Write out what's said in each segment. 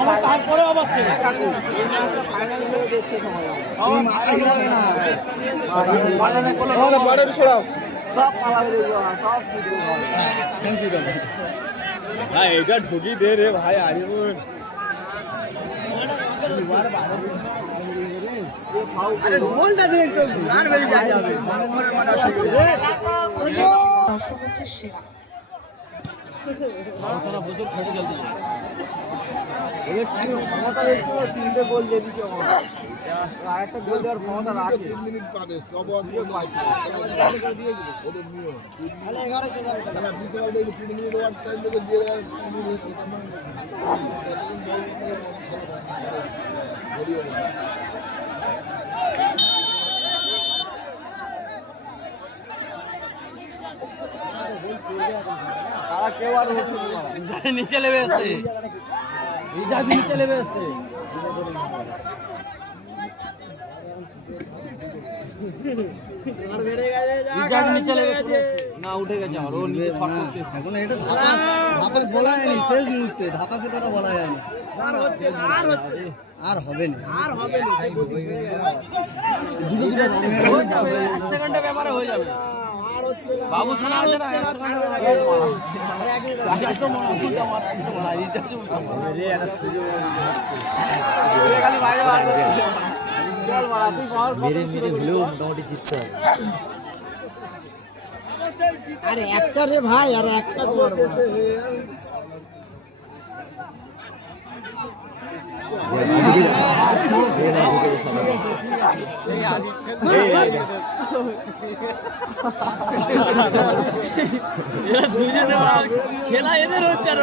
আমার তারপরে আবার হ্যাঁ এটা ঢুকি দে রে ভাই আরিফুল। দর্শক হচ্ছে সেরা। তিন মিনিট পাবে স্টপ ওয়ান ওদের নিয়ম খেলা প্রিন্সিপাল দেখি তিন মিনিট ওয়ান টাইম থেকে দিয়ে তিন মিনিট নিচে লেবে আসছে রিজার্ভ নিচে লেবে আসছে রিজার্ভ নিচে লেবে আসছে না উঠে গেছে আর ও নিচে শট করতে এখন এটা ধাপা ধাপা বলা হয়নি শেষ মুহূর্তে ধাপা সেটা বলা যায়নি। আর হবে না। এক সেকেন্ডে ব্যাপারে হয়ে যাবে। বল, মেরে মেরে হলেও মোটামুটি জিততে হবে। আরে একটা রে ভাই আর একটা খেলা এদের হচ্ছে আর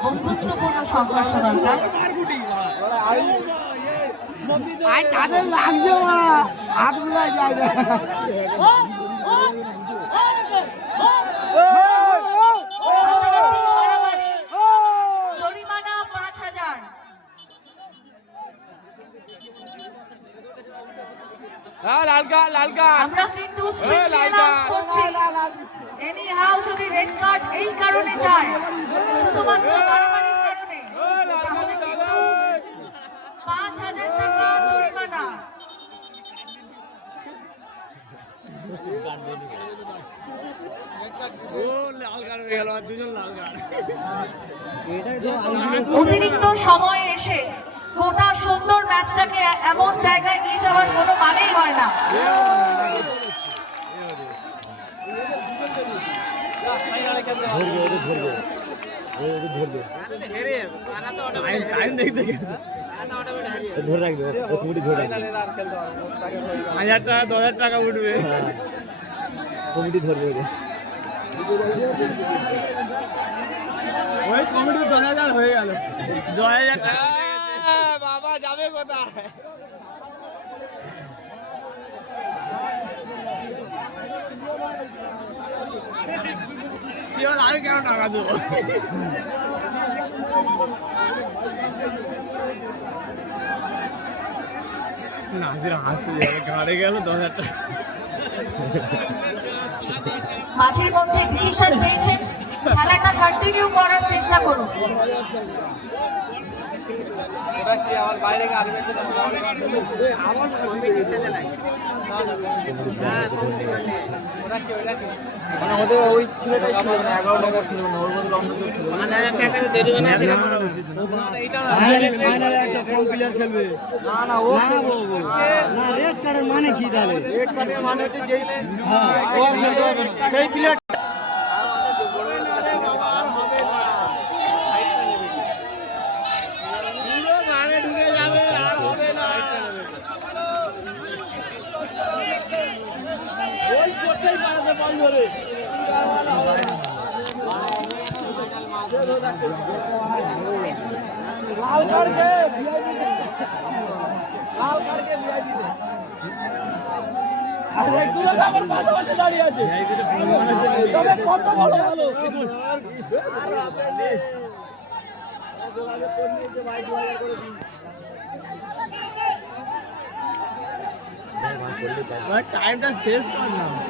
বন্ধুত্বপূর্ণ সংঘর্ষ দরকার তাদের লাগছে হাত গুলাই যায় না হাতাহাতি, মারামারি, জরিমানা পাঁচ হাজার হ্যাঁ লালকা লালকা আমরা কিন্তু স্ট্রিক্টলি অ্যানাউন্স করছি। এনি হাউ যদি রেড কার্ড এই কারণে যায় শুধুমাত্র মারামারির কারণে তাহলে কিন্তু পাঁচ হাজার টাকা জরিমানা। ও লাল কার্ড হয়ে গেল আর দুজন লাল কার্ড। এটাই তো অতিরিক্ত সময়ে এসে গোটা সুন্দর ম্যাচটাকে এমন জায়গায় নিয়ে যাওয়ার কোনো মানেই হয় না। দশ হাজার টাকা উঠবে ওই দশ হাজার হয়ে গেল। দশ হাজার টাকা। কোথায় আমি কেন টাকা দেবো নাজির হাসতে যাবে গাড়ি গেল দশ হাজার টাকা মাঝের মধ্যে ডিসিশন পেয়েছেন। খেলাটা কন্টিনিউ করার চেষ্টা করুন ওরা কি আমার বাইরে গাড়ি বেঁচে আমার ওরা কি ওরা কি মানে ওদের ওই ছেলেটাই ছিল না এগারো টাকা ছিল না ওর মধ্যে অন্য ছিল না। পাঁচ হাজার টাকা দেরি মানে আছে ফাইনালে একটা কম প্লেয়ার খেলবে? না না ও না রেড কার্ডের মানে কি তাহলে? রেড কার্ডের মানে হচ্ছে যেই হ্যাঁ। সেই প্লেয়ার পুরো গানে ঢুকে যাবে আর হবে না ওই করতেই পারে বল ধরে লাল কার্ডকে ভিআইপি লাল কার্ডকে ভিআইপি আরে টাইমটা শেষ কর না আরে এটা কত চল চল চল চল এটা সুযোগ আরে চল আর নাজির ভাঙা লাগ নাইমা গোল দিতে পারবে না।